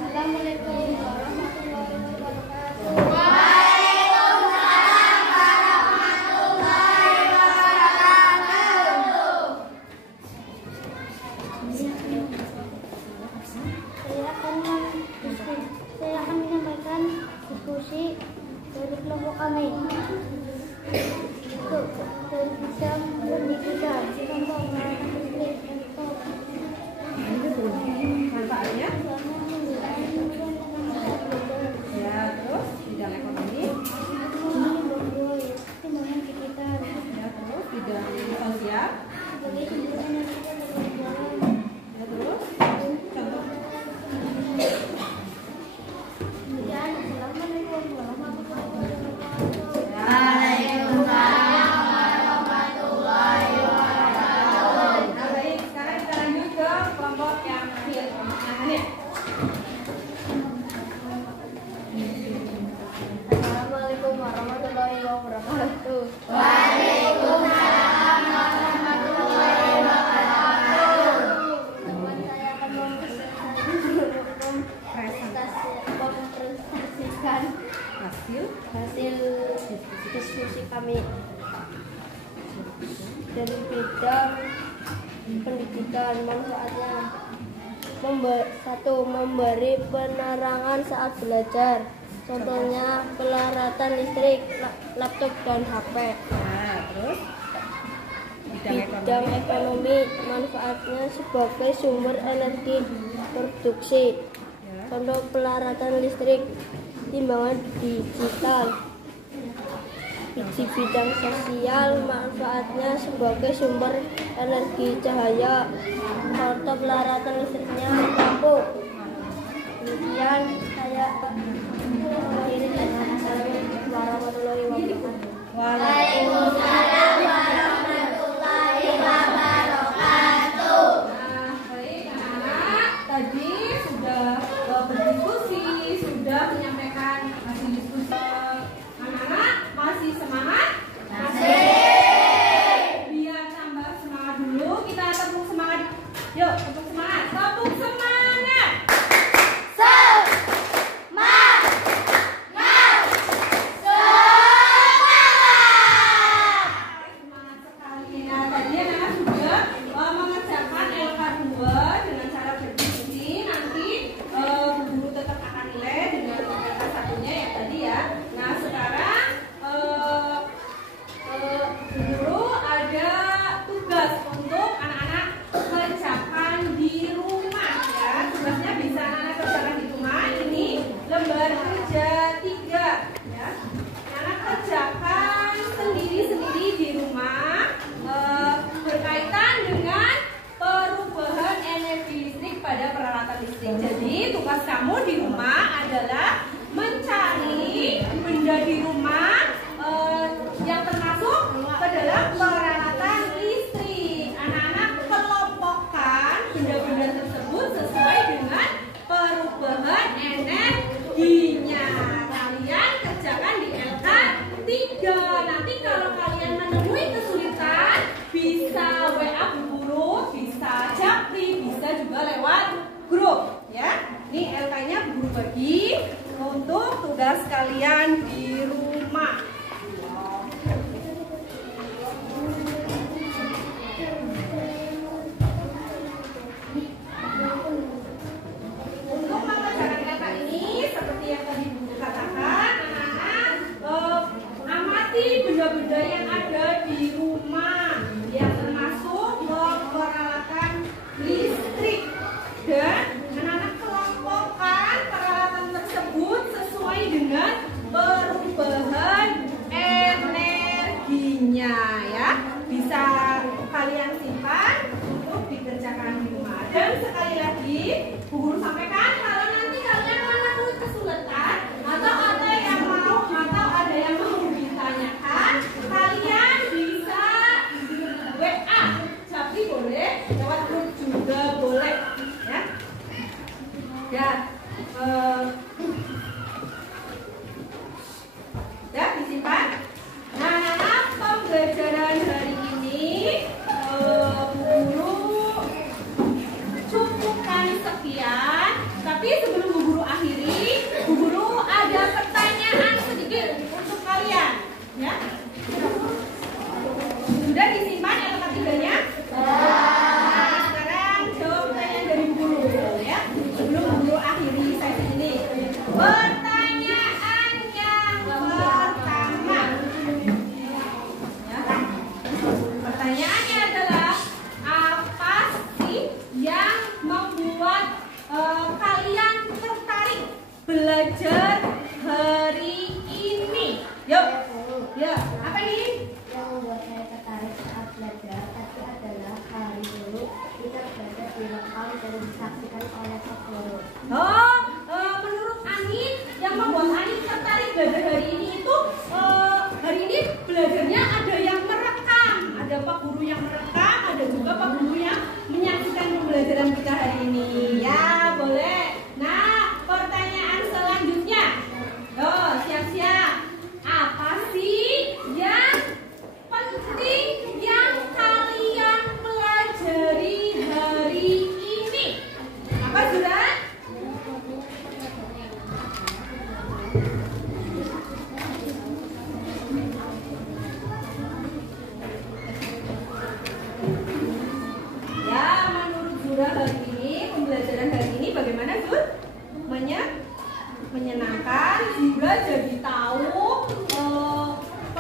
Assalamualaikum warahmatullahi wabarakatuh. Saya akan menyampaikan diskusi dari kelompok kami. Dari bidang pendidikan, contoh peralatan listrik, laptop. Manfaatnya? Ya, terus bidang ekonomi. Ya, terus bidang sosial. Ya, terus contoh. Assalamualaikum warahmatullahi wabarakatuh. Waalaikumsalam warahmatullahi wabarakatuh. Teman saya akan mempresentasikan hasil diskusi kami dari bidang pendidikan. Manfaatnya: satu, memberi penerangan saat belajar. Contohnya pelaratan listrik, laptop dan HP. Terus Bidang ekonomi, manfaatnya sebagai sumber energi produksi. Contoh pelaratan listrik, timbangan digital. Di bidang sosial, manfaatnya sebagai sumber energi cahaya. Contoh pelaratan listriknya lampu. Demikian saya mengakhiri dan assalamualaikum warahmatullahi wabarakatuh. Waalaikumsalam warahmatullahi wabarakatuh. Baik anak-anak, tadi sudah berdiskusi, sudah menyampaikan hasil diskusi. Anak-anak masih semangat? Masih. Biar tambah semangat dulu, kita tepuk semangat. Yuk, tepuk semangat. Tepuk semangat. Jadi tugas kamu di rumah adalah mencari benda di rumah yang termasuk ke dalam peralatan listrik. Anak-anak kelompokkan benda-benda tersebut sesuai dengan perubahan energinya. Kalian kerjakan di LK 3. Nanti kalau kalian menemui kesulitan, bisa WA Bu Guru, bisa japri, bisa juga lewat grup ya. Ini LK-nya Bu Guru bagi untuk tugas kalian di rumah. Untuk mengerjakan LK ini seperti yang tadi Bu Guru katakan, anak-anak amati benda-benda yang ada di rumah yang termasuk peralatan listrik. Dan anak-anak kelompokkan peralatan tersebut sesuai dengan perubahan energinya ya. Bisa kalian simpan untuk dikerjakan di rumah. Dan sekali lagi Bu Guru sampaikan, kalau nanti kalian menemui kesulitan atau ada yang mau ditanyakan, kalian bisa WA Japri boleh, lewat grup juga boleh. Ya, disimpan. Nah, anak-anak, pembelajaran hari ini Bu Guru cukupkan sekian. Tapi sebelum Bu Guru akhiri, Bu Guru ada pertanyaan sedikit untuk kalian. Ya, sudah disimpan ya tempat tiganya? Sekarang jawab pertanyaan dari Bu Guru ya. Sebelum Bu Guru akhiri sesi ini. Pertanyaan yang pertama. Ya. Pertanyaannya adalah, apa sih yang membuat kalian tertarik belajar hari ini? Yuk. Ya, apa ini? Yang membuat saya tertarik saat belajar tadi adalah hari dulu kita belajar di lokal dan disaksikan oleh Pak Guru. Oh, menurut Ani, yang membuat Ani tertarik belajar hari ini itu hari ini belajarnya ada yang merekam, ada Pak Guru yang merekam, ada juga Pak Guru yang menyaksikan pembelajaran kita hari ini. Ya, boleh. Nah, pertanyaan selanjutnya. Siap-siap. Apa sih yang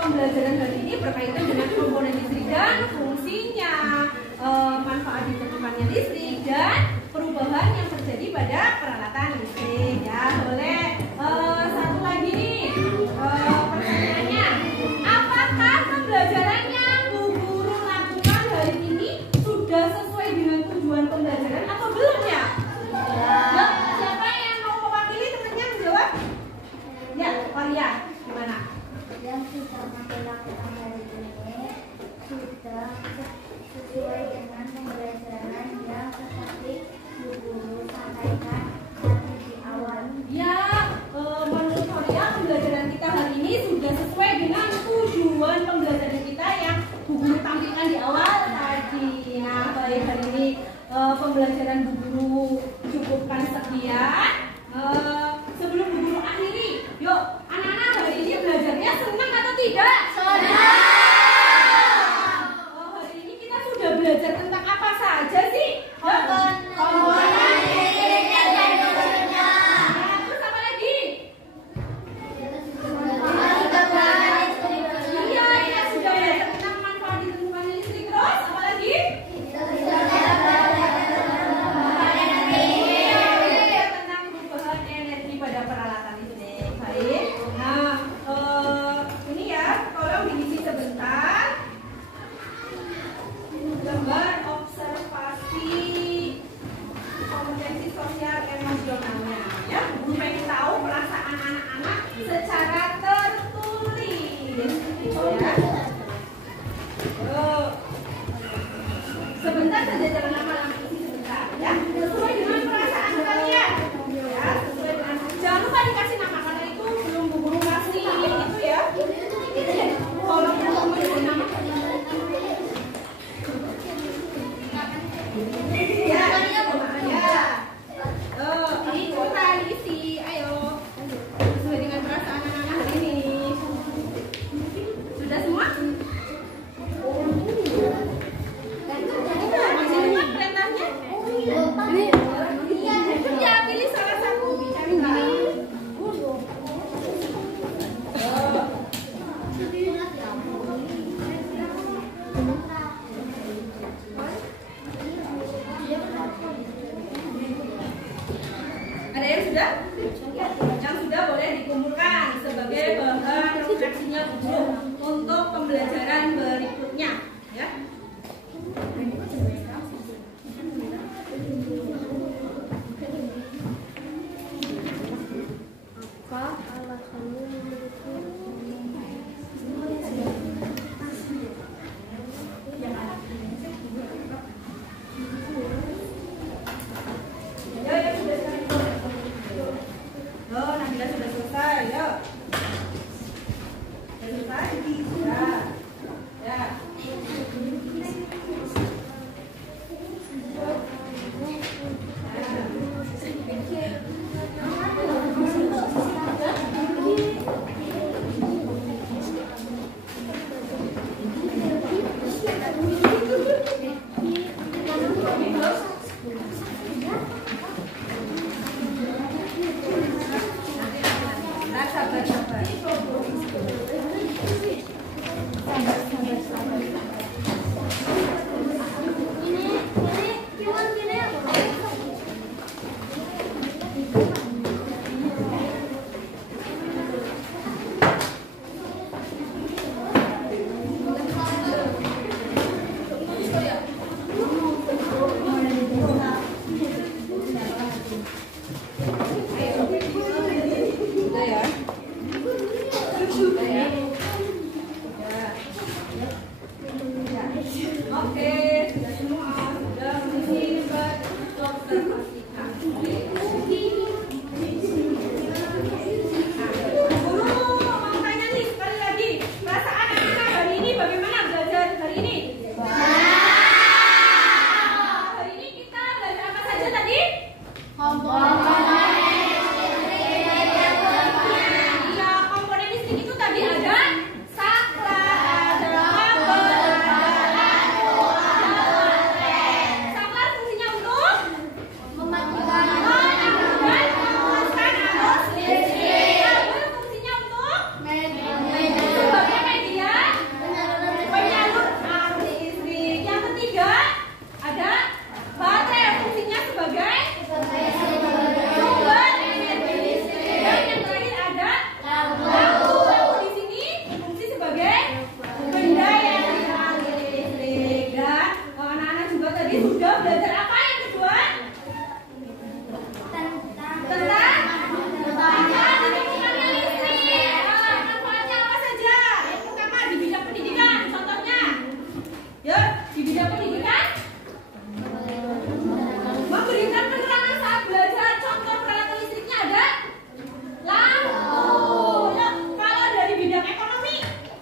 pembelajaran hari ini berkaitan dengan komponen listrik dan fungsinya, manfaat ditentukannya listrik dan perubahan yang terjadi pada peralatan listrik. Ya, boleh. Satu lagi nih, pertanyaannya, apakah pembelajaran yang Bu Guru lakukan hari ini sudah sesuai dengan tujuan pembelajaran atau belum ya? Ya. Siapa yang mau mewakili temannya menjawab? Ya, Maria, gimana? Yang sudah melakukan hari ini sudah sesuai dengan pembelajaran yang seperti Bu Guru sampaikan tadi di awal. Ya, menurut Maria pembelajaran kita hari ini sudah sesuai dengan tujuan pembelajaran kita yang Bu Guru tampilkan di awal tadi. Nah, baik, hari ini pembelajaran Bu Guru cukupkan sekian. Sebelum Bu Guru akhiri, yuk anak-anak hari ini belajarnya senang atau tidak? Senang. Hari ini kita sudah belajar tentang apa saja sih? Komponen listrik dan fungsinya. Terus apa lagi? Iya, kita sudah belajar tentang manfaat ditentukannya listrik. Terus apa lagi? Tentang perubahan energi pada peralatan listrik. Baik. Nah, ini ya, tolong diisi sebentar. Gambar observasi kompetensi sosial emosionalnya. Ya, Bu pengen tahu perasaan anak-anak secara tertulis. Ya. Sebentar saja, jangan lama-lama, isi sebentar. Ya, sesuai dengan perasaan kalian. Ya, sesuai dengan. Jangan lupa dikasih nama karena itu belum Bu Guru kasih itu ya. Kalau Bu Guru kasih nama. Ya, ya. Ini kita isi, ayo. Sesuai dengan perasaan anak-anak hari ini. Sudah semua? Masih ingat perintahnya? Ya, pilih salah satu. Cari tahu. Ada yang sudah? Yang sudah boleh dikumpulkan sebagai bahan refleksinya Bu Guru untuk pembelajaran berikutnya, ya. Apa alasannya memiliki Ya, ya sudah selesai. Oh, Nabila sudah selesai. Yuk. Sudah selesai? Ya. Ya. Sabar. Sudah ya.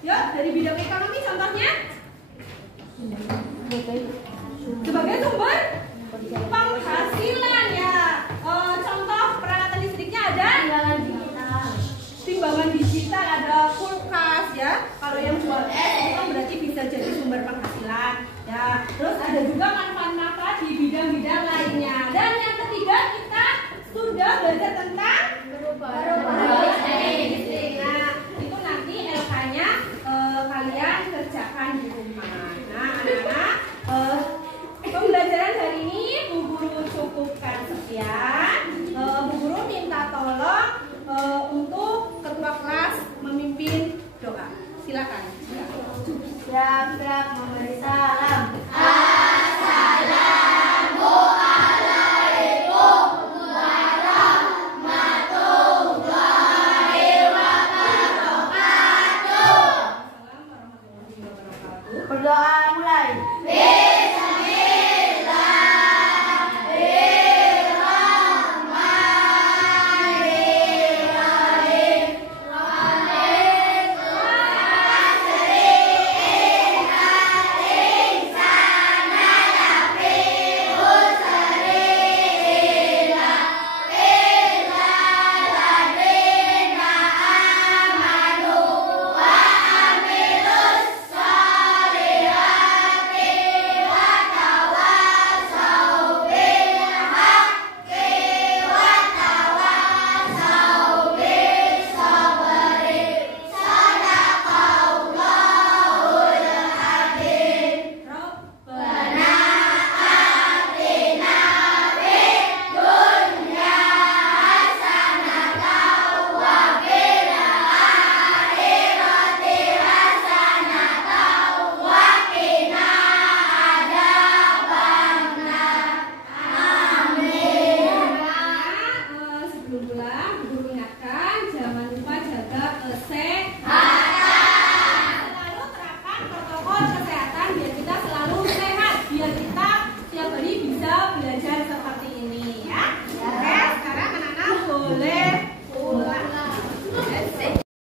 Yuk, dari bidang ekonomi contohnya sebagai sumber penghasilan ya. Contoh peralatan listriknya ada timbangan digital, ada kulkas ya. Kalau yang jual es itu berarti bisa jadi sumber penghasilan ya. Terus ada juga manfaat-manfaat di bidang-bidang lainnya. Dan yang ketiga kita sudah belajar tentang listrik. Nah, itu nanti LK-nya kalian kerjakan di rumah. Nah, anak-anak, pembelajaran hari ini Bu Guru cukupkan sekian. Bu Guru minta tolong untuk ketua kelas memimpin doa. Silakan. Siap-siap memberi salam. Berdoa